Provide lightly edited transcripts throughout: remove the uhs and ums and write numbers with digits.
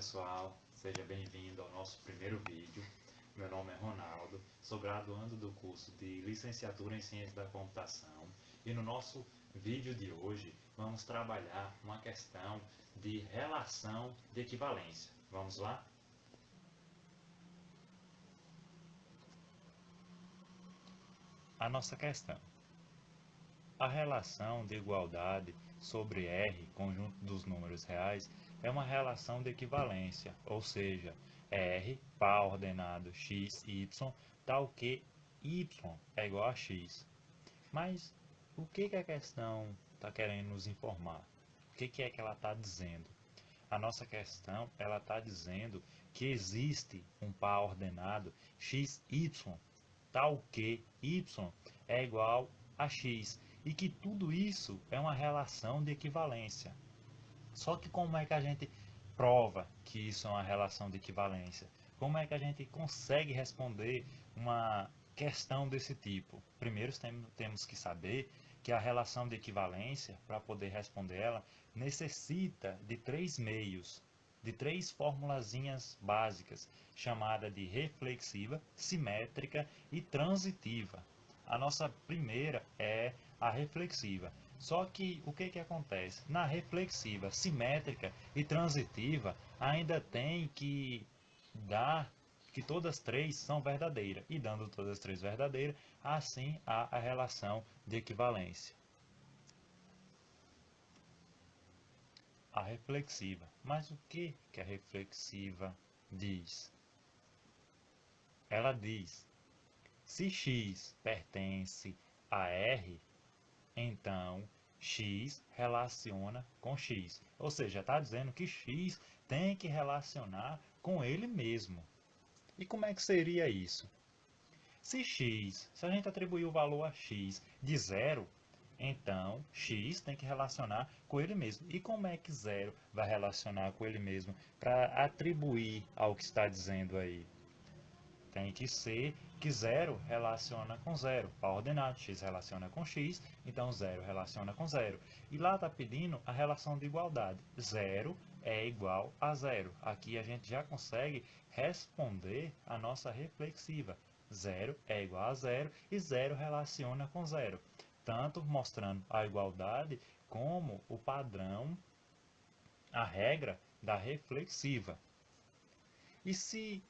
pessoal, seja bem-vindo ao nosso primeiro vídeo. Meu nome é Ronaldo, sou graduando do curso de Licenciatura em Ciência da Computação e no nosso vídeo de hoje vamos trabalhar uma questão de relação de equivalência. Vamos lá? A nossa questão. A relação de igualdade sobre R, conjunto dos números reais, é uma relação de equivalência, ou seja, R, par ordenado x, y, tal que y é igual a x. Mas o que a questão está querendo nos informar? O que é que ela está dizendo? A nossa questão ela está dizendo que existe um par ordenado x, y, tal que y é igual a x, e que tudo isso é uma relação de equivalência. Só que como é que a gente prova que isso é uma relação de equivalência? Como é que a gente consegue responder uma questão desse tipo? Primeiro temos que saber que a relação de equivalência, para poder responder ela, necessita de três meios, de três formulazinhas básicas, chamada de reflexiva, simétrica e transitiva. A nossa primeira é a reflexiva. Só que o que acontece? Na reflexiva, simétrica e transitiva, ainda tem que dar que todas três são verdadeiras. E dando todas as três verdadeiras, assim há a relação de equivalência. A reflexiva. Mas o que a reflexiva diz? Ela diz: se x pertence a R, então x relaciona com x. Ou seja, está dizendo que x tem que relacionar com ele mesmo. E como é que seria isso? Se a gente atribuir o valor a x de zero, então x tem que relacionar com ele mesmo. E como é que zero vai relacionar com ele mesmo para atribuir ao que está dizendo aí? Tem que ser que zero relaciona com zero. Par ordenado, x relaciona com x, então zero relaciona com zero. E lá está pedindo a relação de igualdade. Zero é igual a zero. Aqui a gente já consegue responder a nossa reflexiva. Zero é igual a zero e zero relaciona com zero. Tanto mostrando a igualdade como o padrão, a regra da reflexiva. E se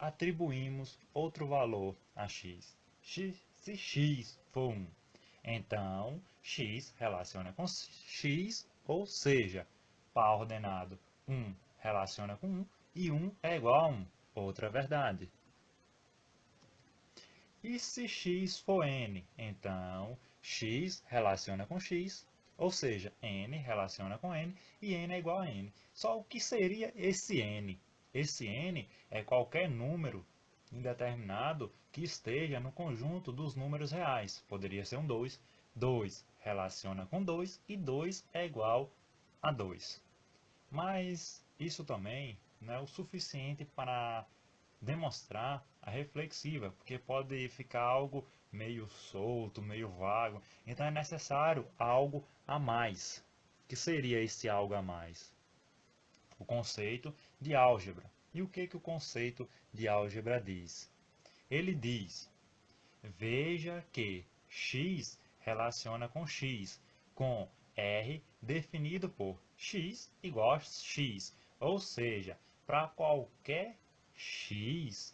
atribuímos outro valor a x? Se x for 1, então x relaciona com x, ou seja, par ordenado 1 relaciona com 1 e 1 é igual a 1. Outra verdade. E se x for n, então x relaciona com x, ou seja, n relaciona com n e n é igual a n. Só o que seria esse n? Esse n é qualquer número indeterminado que esteja no conjunto dos números reais. Poderia ser um 2. 2 relaciona com 2 e 2 é igual a 2. Mas isso também não é o suficiente para demonstrar a reflexiva, porque pode ficar algo meio solto, meio vago. Então é necessário algo a mais. O que seria esse algo a mais? O conceito de álgebra. E o que o conceito de álgebra diz? Ele diz: veja que x relaciona com x, com R definido por x igual a x. Ou seja, para qualquer x,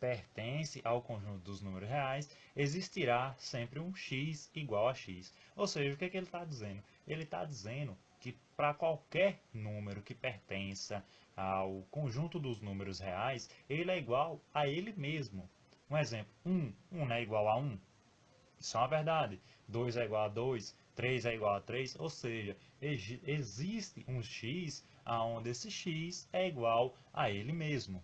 pertence ao conjunto dos números reais, existirá sempre um x igual a x. Ou seja, o que ele está dizendo? Ele está dizendo que para qualquer número que pertença ao conjunto dos números reais, ele é igual a ele mesmo. Um exemplo, 1 não é igual a 1? Isso é uma verdade. 2 é igual a 2, 3 é igual a 3, ou seja, existe um x onde esse x é igual a ele mesmo.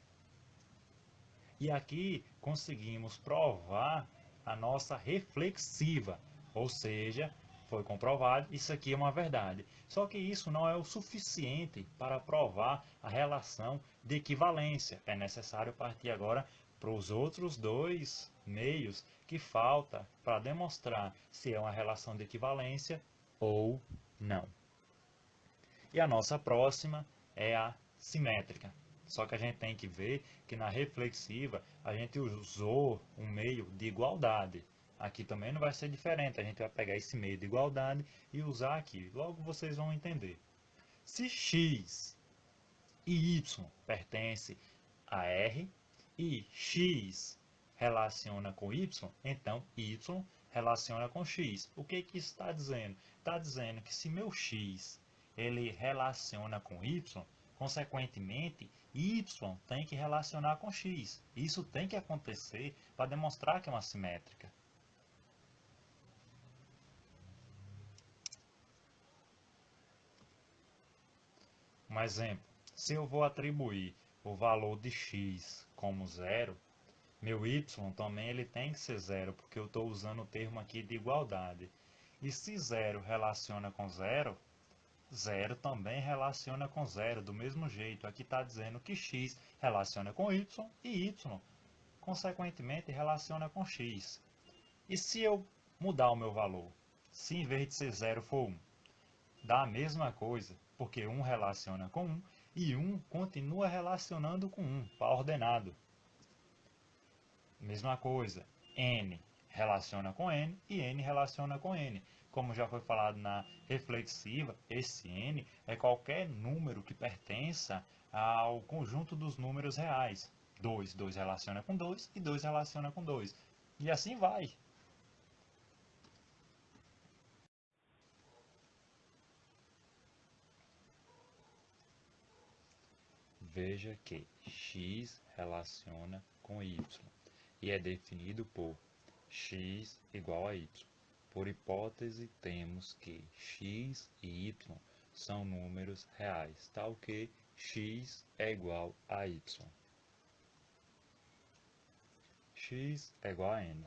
E aqui conseguimos provar a nossa reflexiva, ou seja, foi comprovado, isso aqui é uma verdade. Só que isso não é o suficiente para provar a relação de equivalência. É necessário partir agora para os outros dois meios que falta para demonstrar se é uma relação de equivalência ou não. E a nossa próxima é a simétrica. Só que a gente tem que ver que na reflexiva a gente usou um meio de igualdade. Aqui também não vai ser diferente, a gente vai pegar esse meio de igualdade e usar aqui. Logo vocês vão entender. Se x e y pertence a R e x relaciona com y, então y relaciona com x. O que que isso está dizendo? Está dizendo que se meu x ele relaciona com y, consequentemente, y tem que relacionar com x. Isso tem que acontecer para demonstrar que é uma simétrica. Um exemplo, se eu vou atribuir o valor de x como zero, meu y também ele tem que ser zero, porque eu estou usando o termo aqui de igualdade. E se zero relaciona com zero, zero também relaciona com zero, do mesmo jeito. Aqui está dizendo que x relaciona com y e y, consequentemente, relaciona com x. E se eu mudar o meu valor? Se em vez de ser zero for 1, dá a mesma coisa, porque 1 relaciona com 1 e 1 continua relacionando com 1, par ordenado. Mesma coisa, n relaciona com n e n relaciona com n. Como já foi falado na reflexiva, esse n é qualquer número que pertença ao conjunto dos números reais. 2 relaciona com 2 e 2 relaciona com 2. E assim vai. Veja que x relaciona com y e é definido por x igual a y. Por hipótese, temos que x e y são números reais, tal que x é igual a y. X é igual a n.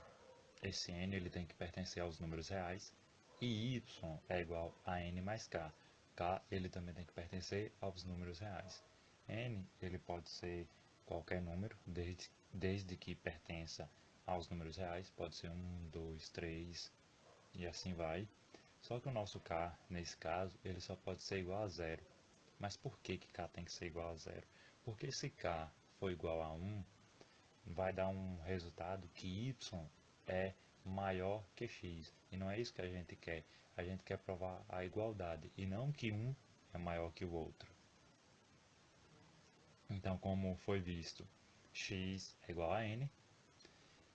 Esse n ele tem que pertencer aos números reais e y é igual a n mais k. K ele também tem que pertencer aos números reais. N ele pode ser qualquer número, desde que pertença aos números reais, pode ser 1, 2, 3 e assim vai. Só que o nosso k, nesse caso, ele só pode ser igual a zero. Mas por que k tem que ser igual a zero? Porque se k for igual a 1, vai dar um resultado que y é maior que x. E não é isso que a gente quer. A gente quer provar a igualdade e não que um é maior que o outro. Então, como foi visto, x é igual a n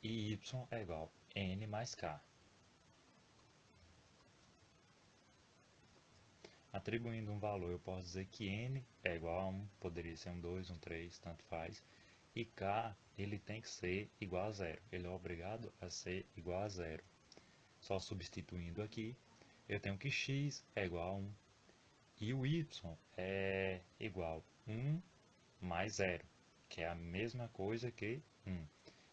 e y é igual a n mais k. Atribuindo um valor, eu posso dizer que n é igual a 1, poderia ser um 2, um 3, tanto faz. E k, ele tem que ser igual a zero. Ele é obrigado a ser igual a zero. Só substituindo aqui, eu tenho que x é igual a 1 e o y é igual a 1 mais zero, que é a mesma coisa que 1.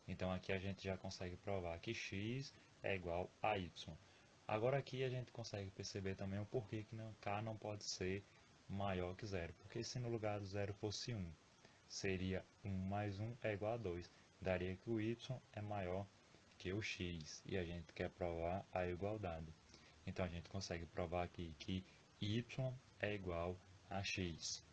Então aqui a gente já consegue provar que x é igual a y. Agora aqui a gente consegue perceber também o porquê que k não pode ser maior que zero. Porque se no lugar do zero fosse 1, seria 1 mais 1 é igual a 2. Daria que o y é maior que o x. E a gente quer provar a igualdade. Então a gente consegue provar aqui que y é igual a x.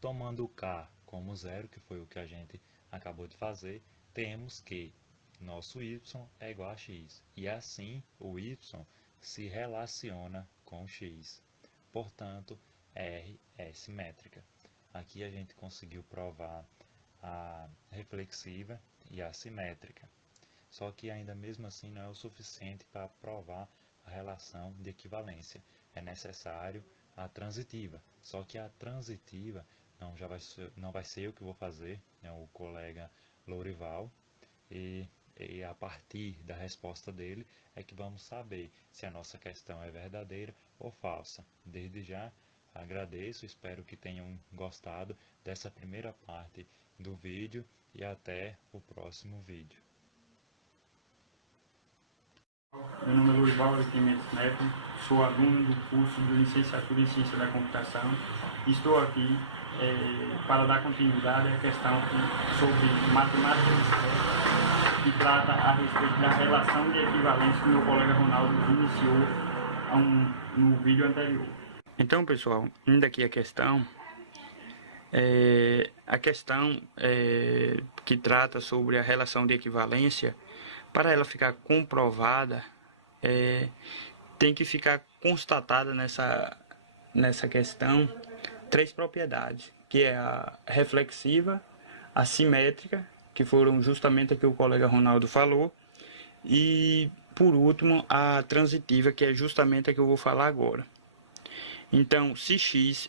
Tomando o k como zero, que foi o que a gente acabou de fazer, temos que nosso y é igual a x. E assim o y se relaciona com x. Portanto, R é simétrica. Aqui a gente conseguiu provar a reflexiva e a simétrica. Só que ainda mesmo assim não é o suficiente para provar a relação de equivalência. É necessário a transitiva. Só que a transitiva não vai ser eu que vou fazer, é o colega Lourival. E a partir da resposta dele é que vamos saber se a nossa questão é verdadeira ou falsa. Desde já agradeço, espero que tenham gostado dessa primeira parte do vídeo e até o próximo vídeo. Meu nome é Lourival Neto, sou aluno do curso de Licenciatura em Ciência da Computação e estou aqui para dar continuidade à questão sobre matemática discreta, que trata a respeito da relação de equivalência que meu colega Ronaldo iniciou no vídeo anterior. Então, pessoal, indo aqui a questão que trata sobre a relação de equivalência, para ela ficar comprovada, tem que ficar constatada nessa questão 3 propriedades, que é a reflexiva, a simétrica, que foram justamente a que o colega Ronaldo falou, e por último a transitiva, que é justamente a que eu vou falar agora. Então, se x,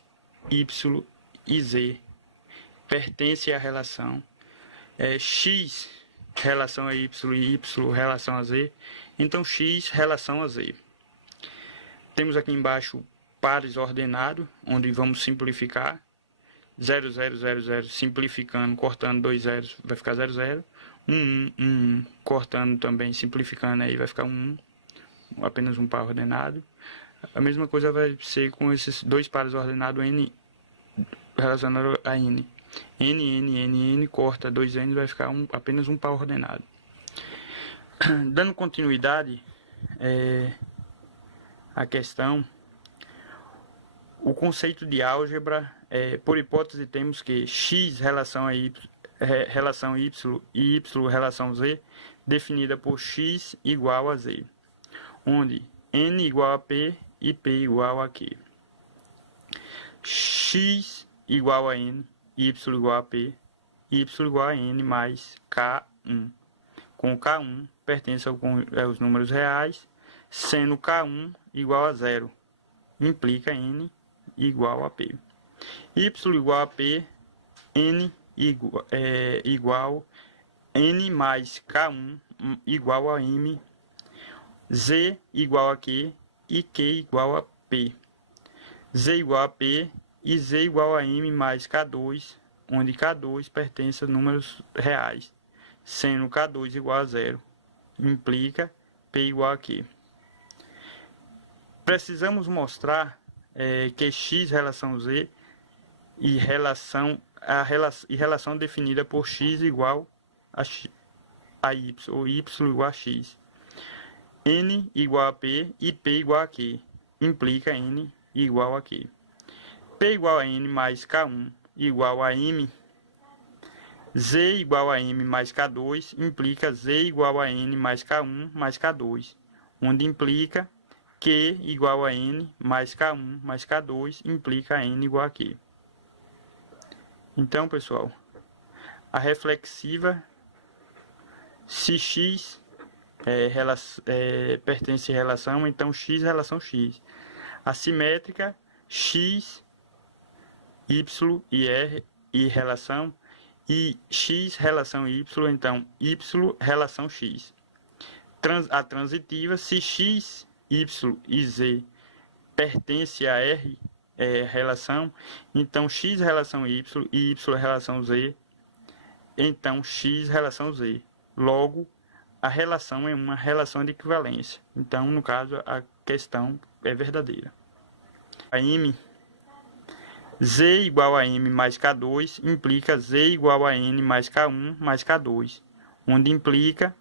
y e z pertencem à relação x relação a y e y relação a z, então x relação a z. Temos aqui embaixo pares ordenados, onde vamos simplificar. 0, 0, 0, 0, simplificando, cortando 2 zeros, vai ficar 0, 0. 1, 1, 1, 1, cortando também, simplificando, aí vai ficar 1, 1, apenas um par ordenado. A mesma coisa vai ser com esses 2 pares ordenados n relacionado a n. N, N, N, N, corta 2 n, vai ficar apenas um par ordenado. Dando continuidade à questão, o conceito de álgebra, por hipótese, temos que x relação a y, relação y e y relação z, definida por x igual a z, onde n igual a p e p igual a q. X igual a n, y igual a p, y igual a n mais k1. Com k1 pertence aos números reais, sendo k1 igual a 0, implica n igual a p. Y igual a p, n igual n mais k1 igual a m, z igual a q e q igual a p. Z igual a p e z igual a m mais k2, onde k2 pertence a números reais, sendo k2 igual a 0, implica p igual a q. Precisamos mostrar que x relação z e relação definida por x igual a y, ou y igual a x. N igual a p e p igual a q, implica n igual a q. P igual a n mais k1 igual a m. Z igual a m mais k2 implica z igual a n mais k1 mais k2, onde implica q igual a n mais k1 mais k2 implica n igual a q. Então, pessoal, a reflexiva, se x pertence à relação, então x relação x. A simétrica, x, y e r e relação, e x relação y, então y relação x. A transitiva, se x, y e z pertence a r relação, então x relação y e y relação z, então x relação z. Logo, a relação é uma relação de equivalência. Então, no caso, a questão é verdadeira. A m, z igual a m mais k2 implica z igual a n mais k1 mais k2, onde implica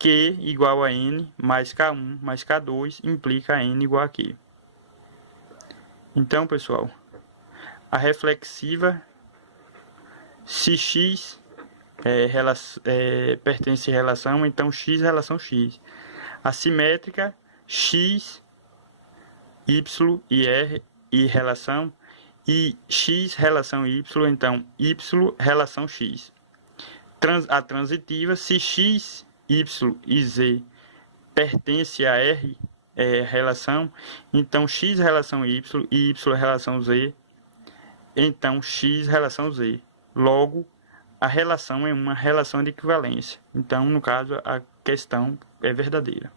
q igual a n mais k1 mais k2 implica n igual a q. Então, pessoal, a reflexiva, se x pertence à relação, então x relação x. A simétrica, x, y e r e relação, e x relação y, então y relação x. A transitiva, se x, y e z pertence a r relação, então x relação y e y relação z, então x relação z. Logo, a relação é uma relação de equivalência. Então, no caso, a questão é verdadeira.